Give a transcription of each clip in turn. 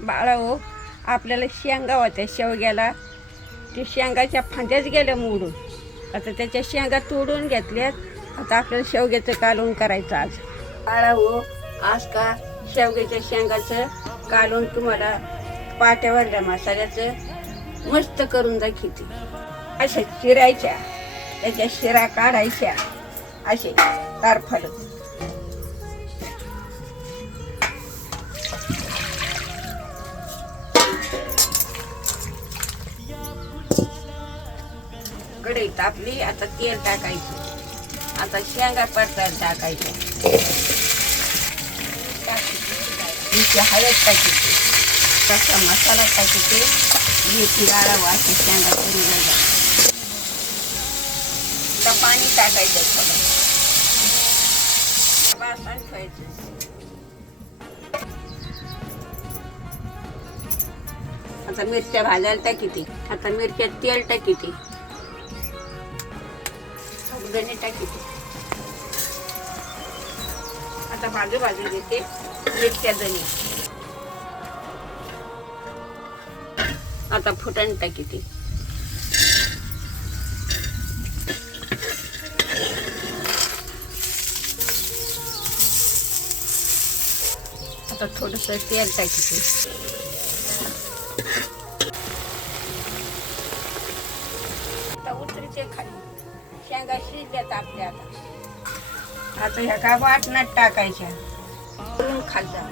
बाळा हो, आपल्याला शेंगा होत्या शेवग्याला, ते शेंगाच्या फांद्याच गेल्या मोडून. आता त्याच्या शेंगा तोडून घेतल्यात. आता आपल्याला शेवग्याचं कालवण करायचं आज. बाळा हो, आज का शेवग्याच्या शेंगाचं कालवण तुम्हाला पाट्यावरल्या मसाल्याचं मस्त करून दाखवते. अशा चिरायच्या, त्याच्या शिरा काढायच्या, असे तारफळ. कढई तापली, आता तेल टाकायचं. आता शेंगा परतायला टाकायच्या. हळद टाकायची, तसा मसाला टाकायचे. मेथी गाळावं असे शेंगा करून जायला. आता पाणी टाकायचं थोडं, बासन ठेवायचं. आता मिरच्या भाजायला टाकीते. आता मिरच्यात तेल टाकीते, धणे टाकीते. आता भाजू देते मिरच्या धणे. आता फुटाणे टाकीते. आता थोडंसं तेल टाकीते. आता उतरीचे खाली शेंगा शिजल्यात आपल्या. आता ह्या का वाटणात टाकायच्या, करून खायचा.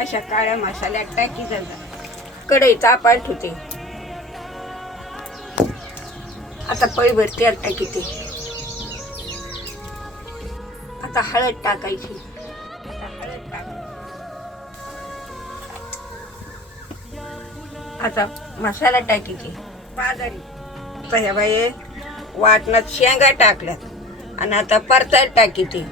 अशा काळ्या मसाल्यात टाकी जातात. कढई तापायला ठेवते. आता पळीभर तेल टाकीते. आता हळद टाकायची. आता मसाला टाकीचे बाजारी. आता ह्या बाई वाटणात शेंगा टाकल्यात आणि आता परतायला टाकीते.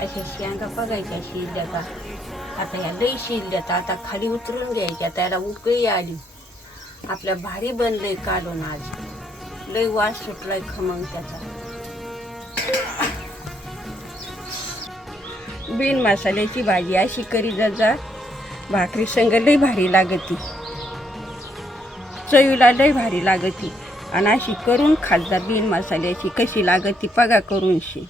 अशा शेंगा बघायच्या शिजल्यात. आता ह्या लई शिजल्यात. आता खाली उतरून घ्यायच्या. त्याला उकळी आली. आपल्या भारी बनलंय कालवण आज. लई वास सुटलाय खमंग त्याचा. बिन मसाल्याची भाजी अशी करी जा, भाकरी संग लई भारी लागती. चवीला लई भारी लागती. आणि अशी करून खात जा बिन मसाल्याची. कशी लागती बघा करून शी.